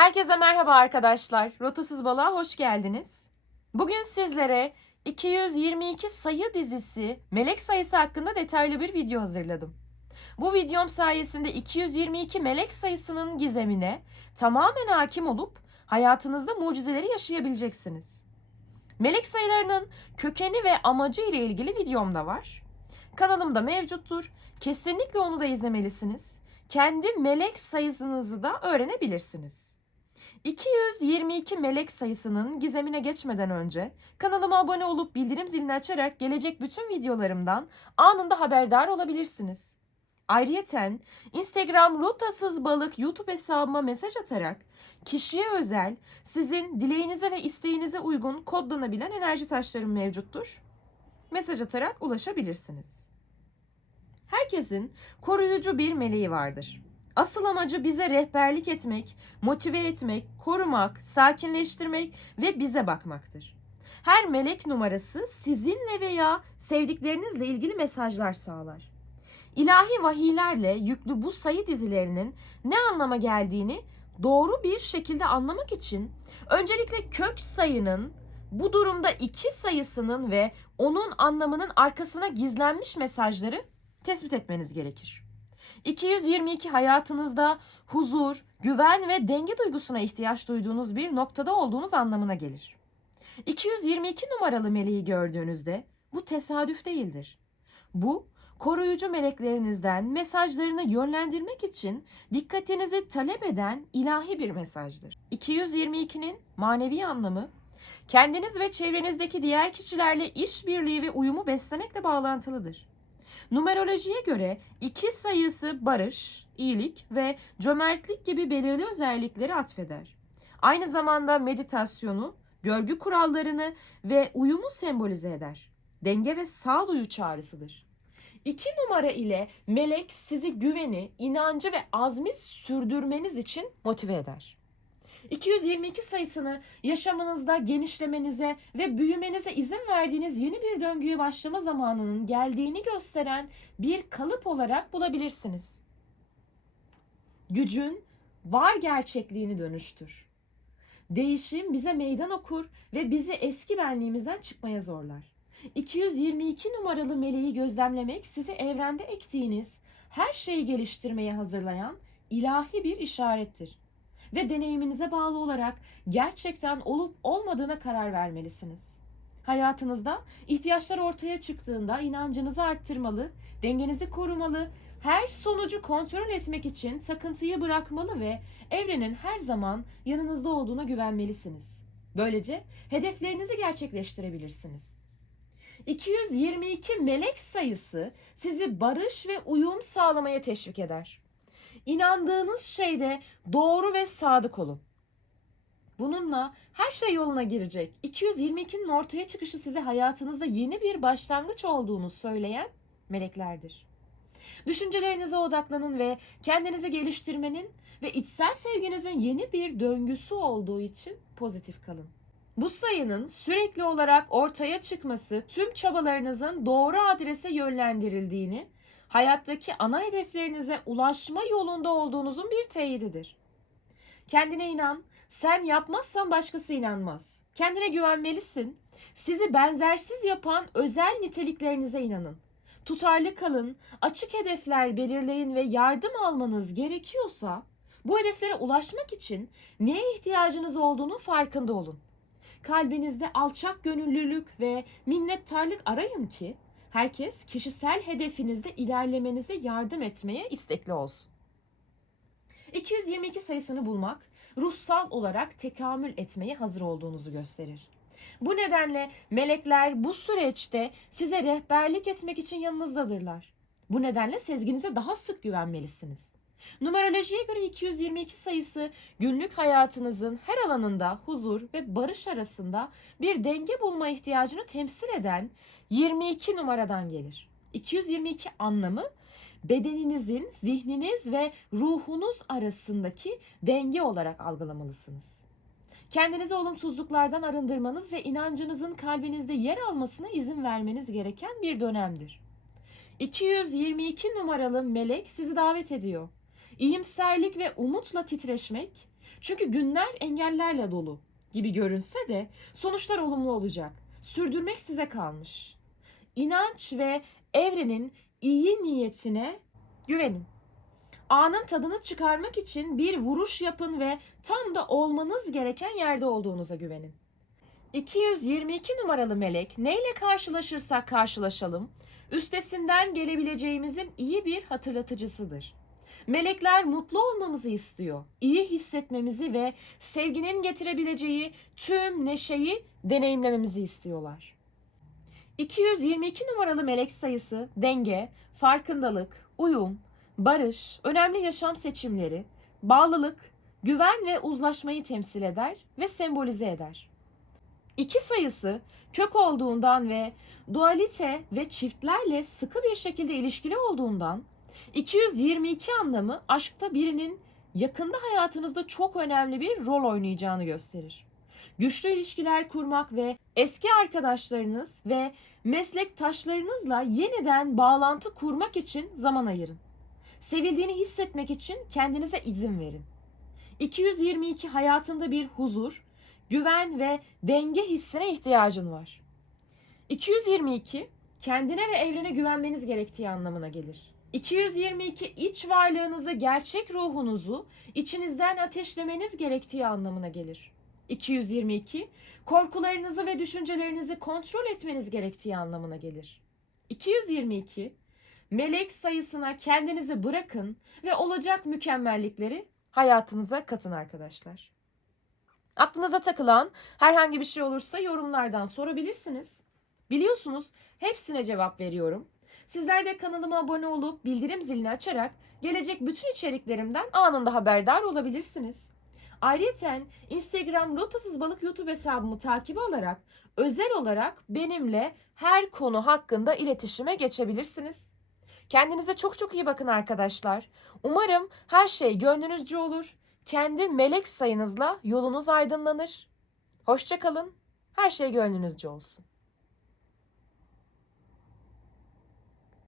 Herkese merhaba arkadaşlar. Rotasız Balığa hoş geldiniz. Bugün sizlere 222 sayı dizisi melek sayısı hakkında detaylı bir video hazırladım. Bu videom sayesinde 222 melek sayısının gizemine tamamen hakim olup hayatınızda mucizeleri yaşayabileceksiniz. Melek sayılarının kökeni ve amacı ile ilgili videom da var. Kanalımda mevcuttur. Kesinlikle onu da izlemelisiniz. Kendi melek sayısınızı da öğrenebilirsiniz. 222 melek sayısının gizemine geçmeden önce kanalıma abone olup bildirim zilini açarak gelecek bütün videolarımdan anında haberdar olabilirsiniz. Ayrıyeten Instagram rotasız balık YouTube hesabıma mesaj atarak kişiye özel sizin dileğinize ve isteğinize uygun kodlanabilen enerji taşlarım mevcuttur. Mesaj atarak ulaşabilirsiniz. Herkesin koruyucu bir meleği vardır. Asıl amacı bize rehberlik etmek, motive etmek, korumak, sakinleştirmek ve bize bakmaktır. Her melek numarası sizinle veya sevdiklerinizle ilgili mesajlar sağlar. İlahi vahiylerle yüklü bu sayı dizilerinin ne anlama geldiğini doğru bir şekilde anlamak için öncelikle kök sayının bu durumda iki sayısının ve onun anlamının arkasına gizlenmiş mesajları tespit etmeniz gerekir. 222 hayatınızda huzur, güven ve denge duygusuna ihtiyaç duyduğunuz bir noktada olduğunuz anlamına gelir. 222 numaralı meleği gördüğünüzde bu tesadüf değildir. Bu koruyucu meleklerinizden mesajlarını yönlendirmek için dikkatinizi talep eden ilahi bir mesajdır. 222'nin manevi anlamı kendiniz ve çevrenizdeki diğer kişilerle işbirliği ve uyumu beslemekle bağlantılıdır. Numerolojiye göre iki sayısı barış, iyilik ve cömertlik gibi belirli özellikleri atfeder. Aynı zamanda meditasyonu, görgü kurallarını ve uyumu sembolize eder. Denge ve sağduyu çağrısıdır. İki numara ile melek sizi güveni, inancı ve azmi sürdürmeniz için motive eder. 222 sayısını yaşamınızda genişlemenize ve büyümenize izin verdiğiniz yeni bir döngüye başlama zamanının geldiğini gösteren bir kalıp olarak bulabilirsiniz. Gücün var gerçekliğini dönüştür. Değişim bize meydan okur ve bizi eski benliğimizden çıkmaya zorlar. 222 numaralı meleği gözlemlemek sizi evrende ektiğiniz her şeyi geliştirmeye hazırlayan ilahi bir işarettir ve deneyiminize bağlı olarak gerçekten olup olmadığına karar vermelisiniz. Hayatınızda ihtiyaçlar ortaya çıktığında inancınızı arttırmalı, dengenizi korumalı, her sonucu kontrol etmek için takıntıyı bırakmalı ve evrenin her zaman yanınızda olduğuna güvenmelisiniz. Böylece hedeflerinizi gerçekleştirebilirsiniz. 222 melek sayısı sizi barış ve uyum sağlamaya teşvik eder. İnandığınız şeyde doğru ve sadık olun. Bununla her şey yoluna girecek. 222'nin ortaya çıkışı size hayatınızda yeni bir başlangıç olduğunu söyleyen meleklerdir. Düşüncelerinize odaklanın ve kendinizi geliştirmenin ve içsel sevginizin yeni bir döngüsü olduğu için pozitif kalın. Bu sayının sürekli olarak ortaya çıkması tüm çabalarınızın doğru adrese yönlendirildiğini hayattaki ana hedeflerinize ulaşma yolunda olduğunuzun bir teyididir. Kendine inan, sen yapmazsan başkası inanmaz. Kendine güvenmelisin. Sizi benzersiz yapan özel niteliklerinize inanın. Tutarlı kalın, açık hedefler belirleyin ve yardım almanız gerekiyorsa bu hedeflere ulaşmak için neye ihtiyacınız olduğunu farkında olun. Kalbinizde alçak gönüllülük ve minnettarlık arayın ki herkes kişisel hedefinizde ilerlemenize yardım etmeye istekli olsun. 222 sayısını bulmak ruhsal olarak tekamül etmeye hazır olduğunuzu gösterir. Bu nedenle melekler bu süreçte size rehberlik etmek için yanınızdadırlar. Bu nedenle sezginize daha sık güvenmelisiniz. Numerolojiye göre 222 sayısı günlük hayatınızın her alanında huzur ve barış arasında bir denge bulma ihtiyacını temsil eden 22 numaradan gelir. 222 anlamı bedeninizin, zihniniz ve ruhunuz arasındaki denge olarak algılamalısınız. Kendinizi olumsuzluklardan arındırmanız ve inancınızın kalbinizde yer almasına izin vermeniz gereken bir dönemdir. 222 numaralı melek sizi davet ediyor. İyimserlik ve umutla titreşmek, Çünkü günler engellerle dolu gibi görünse de sonuçlar olumlu olacak. Sürdürmek size kalmış. İnanç ve evrenin iyi niyetine güvenin. Anın tadını çıkarmak için bir vuruş yapın ve tam da olmanız gereken yerde olduğunuza güvenin. 222 numaralı melek neyle karşılaşırsak karşılaşalım, üstesinden gelebileceğimizin iyi bir hatırlatıcısıdır. Melekler mutlu olmamızı istiyor, iyi hissetmemizi ve sevginin getirebileceği tüm neşeyi deneyimlememizi istiyorlar. 222 numaralı melek sayısı denge, farkındalık, uyum, barış, önemli yaşam seçimleri, bağlılık, güven ve uzlaşmayı temsil eder ve sembolize eder. İki sayısı kök olduğundan ve dualite ve çiftlerle sıkı bir şekilde ilişkili olduğundan 222 anlamı aşkta birinin yakında hayatınızda çok önemli bir rol oynayacağını gösterir. Güçlü ilişkiler kurmak ve eski arkadaşlarınız ve meslektaşlarınızla yeniden bağlantı kurmak için zaman ayırın. Sevildiğini hissetmek için kendinize izin verin. 222 hayatında bir huzur, güven ve denge hissine ihtiyacın var. 222 kendine ve evrene güvenmeniz gerektiği anlamına gelir. 222 iç varlığınızı, gerçek ruhunuzu içinizden ateşlemeniz gerektiği anlamına gelir. 222 korkularınızı ve düşüncelerinizi kontrol etmeniz gerektiği anlamına gelir. 222 melek sayısına kendinizi bırakın ve olacak mükemmellikleri hayatınıza katın arkadaşlar. Aklınıza takılan herhangi bir şey olursa yorumlardan sorabilirsiniz. Biliyorsunuz hepsine cevap veriyorum. Sizler de kanalıma abone olup bildirim zilini açarak gelecek bütün içeriklerimden anında haberdar olabilirsiniz. Ayrıca Instagram Lotusuz Balık YouTube hesabımı takip alarak özel olarak benimle her konu hakkında iletişime geçebilirsiniz. Kendinize çok çok iyi bakın arkadaşlar. Umarım her şey gönlünüzce olur. Kendi melek sayınızla yolunuz aydınlanır. Hoşçakalın. Her şey gönlünüzce olsun.